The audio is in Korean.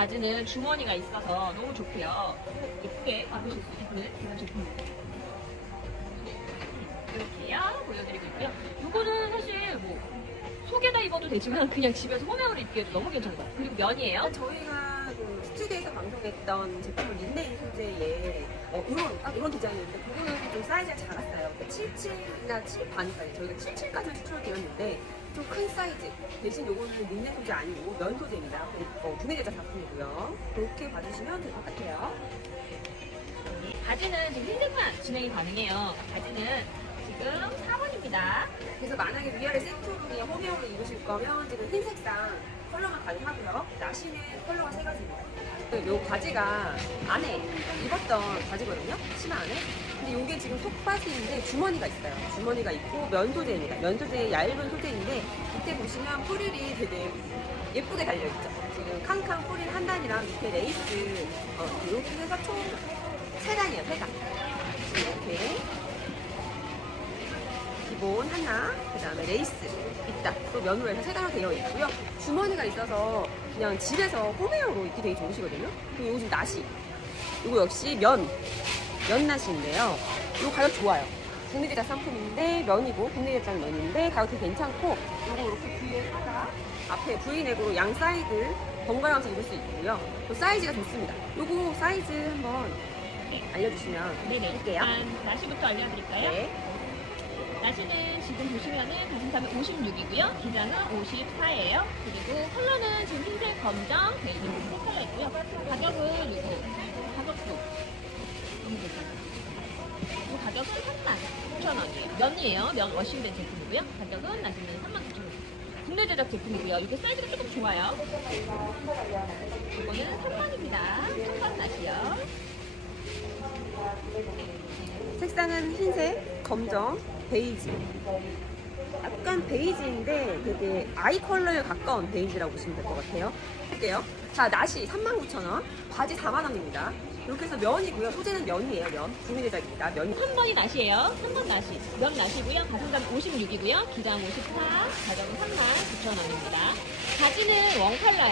바지는 주머니가 있어서 너무 좋고요. 예쁘게 받으실 수 있는 그런 제품입니다. 이렇게요 보여드리고 있고요. 이거는 사실 뭐 속에다 입어도 되지만 그냥 집에서 홈웨어로 입기에도 너무 괜찮아요. 그리고 면이에요. 저희가 그 스튜디오에서 방송했던 제품은 린네인 소재의 어, 이런, 딱 이런 디자인인데 그거는 좀 사이즈가 작았어요. 77이나 7 반까지 저희가 77까지 추출되었는데 좀 큰 사이즈 대신 요거는 린넨 소재 아니고 면 소재입니다. 어, 구매 제작 작품이고요. 그렇게 봐주시면 될 것 같아요. 바지는 지금 흰색만 진행이 가능해요. 바지는 지금 4번입니다. 그래서 만약에 위아래 세트로 그냥 홈웨어로 입으실 거면 지금 흰색상 컬러만 가능하고요. 나시는 컬러가 세 가지입니다. 요 바지가 안에 입었던 바지거든요. 치마 안에. 근데 이게 지금 속바지인데 주머니가 있어요. 주머니가 있고 면 소재입니다. 면 소재의 얇은 소재인데 밑에 보시면 프릴이 되게 예쁘게 달려있죠. 지금 캉캉 프릴 한 단이랑 밑에 레이스 어, 이렇게 해서 총 세 단이에요. 세 단. 이렇게 기본 하나, 그 레이스 있다. 또 면으로 해서 세 단으로 되어 있고요. 주머니가 있어서 그냥 집에서 홈웨어로 입기 되게 좋으시거든요. 그리고 요즘 나시. 이거 역시 면, 면나시인데요. 이거 가격 좋아요. 국내 제작 상품인데 면이고 국내 제작 면인데 가격 되게 괜찮고 이거 이렇게 뒤에 하나 앞에 V넥으로 양 사이드 번갈아가면서 입을 수 있고요. 또 사이즈가 좋습니다. 요거 사이즈 한번 알려주시면 네네. 할게요. 일단 나시부터 알려드릴까요? 네. 보시면은 가슴탑은 56이고요. 기장은 54예요. 그리고 컬러는 지금 흰색, 검정, 베이지 이렇게 세 컬러 있고요. 가격은 이거 가격도. 이 가격은 39,000원이에요. 면이에요. 면 워싱된 제품이고요. 가격은 나시는 39,000원. 국내 제작 제품이고요. 이게 사이즈가 조금 좋아요. 이거는 3번입니다. 3번 나시요. 색상은 흰색, 검정, 베이지. 약간 베이지인데 되게 아이 컬러에 가까운 베이지라고 보시면 될 것 같아요. 볼게요. 자, 나시 39,000원, 바지 4만원입니다. 이렇게 해서 면이고요. 소재는 면이에요, 면. 국민 제작입니다. 면. 3번이 나시예요. 3번 나시. 면 나시고요. 가슴감 56이고요. 기장 54. 가격은 39,000원입니다. 바지는 원 컬러예요.